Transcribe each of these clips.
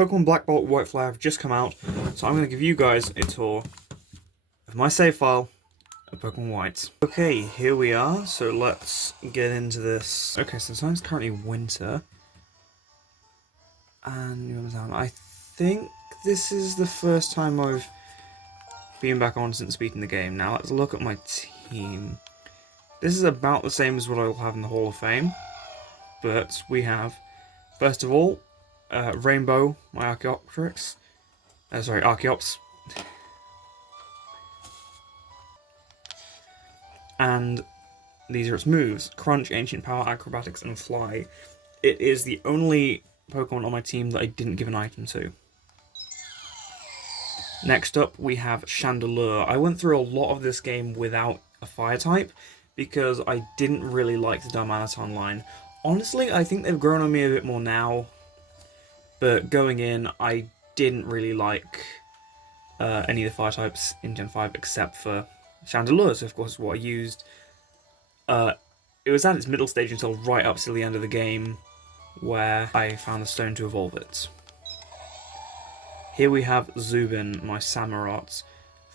Pokemon Black Bolt, White Flare have just come out, so I'm going to give you guys a tour of my save file of Pokemon White. Okay, here we are, so let's get into this. Okay, so it's currently winter, and I think this is the first time I've been back on since beating the game. Now let's look at my team. This is about the same as what I will have in the Hall of Fame, but we have, first of all, Rainbow, my Archaeopteryx. Archaeops. And these are its moves: Crunch, Ancient Power, Acrobatics, and Fly. It is the only Pokemon on my team that I didn't give an item to. Next up, we have Chandelure. I went through a lot of this game without a fire type because I didn't really like the Darmanitan line. Honestly, I think they've grown on me a bit more now, but going in, I didn't really like any of the fire types in Gen 5 except for Chandelure, so of course what I used. It was at its middle stage until right up to the end of the game where I found the stone to evolve it. Here we have Zubin, my Samurott.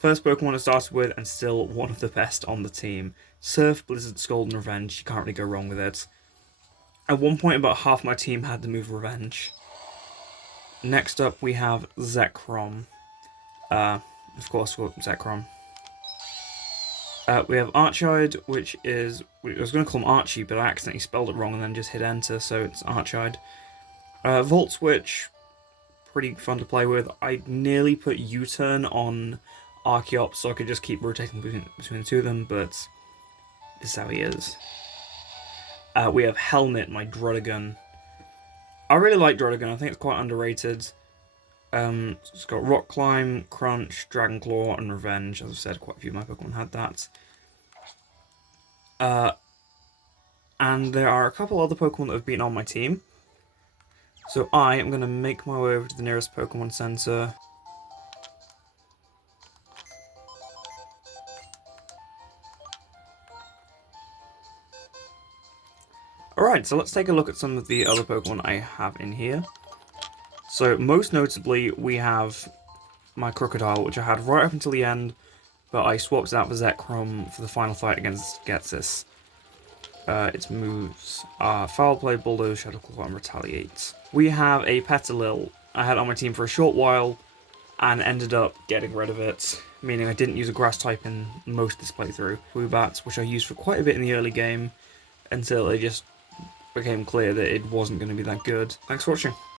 First Pokemon I started with, and still one of the best on the team. Surf, Blizzard, Scald, and Revenge. You can't really go wrong with it. At one point, about half my team had the move Revenge. Next up, we have Zekrom. Of course, Zekrom. We have Archide, which is... I was going to call him Archie, but I accidentally spelled it wrong and then just hit enter, so it's Archide. Volt Switch, pretty fun to play with. I nearly put U-turn on Archeops so I could just keep rotating between the two of them, but this is how he is. We have Helmet, my Druddigon. I really like Druddigon. I think it's quite underrated. It's got Rock Climb, Crunch, Dragon Claw, and Revenge. As I've said, quite a few of my Pokemon had that. And there are a couple other Pokemon that have been on my team. So I am going to make my way over to the nearest Pokemon Center. Alright, so let's take a look at some of the other Pokemon I have in here. So most notably, we have my Crocodile, which I had right up until the end, but I swapped it out for Zekrom for the final fight against Getsis. Its moves are Foul Play, Bulldoze, Shadow Claw, and Retaliate. We have a Petilil I had on my team for a short while, and ended up getting rid of it, meaning I didn't use a Grass type in most of this playthrough. Woobat, which I used for quite a bit in the early game, until it just became clear that it wasn't going to be that good. Thanks for watching.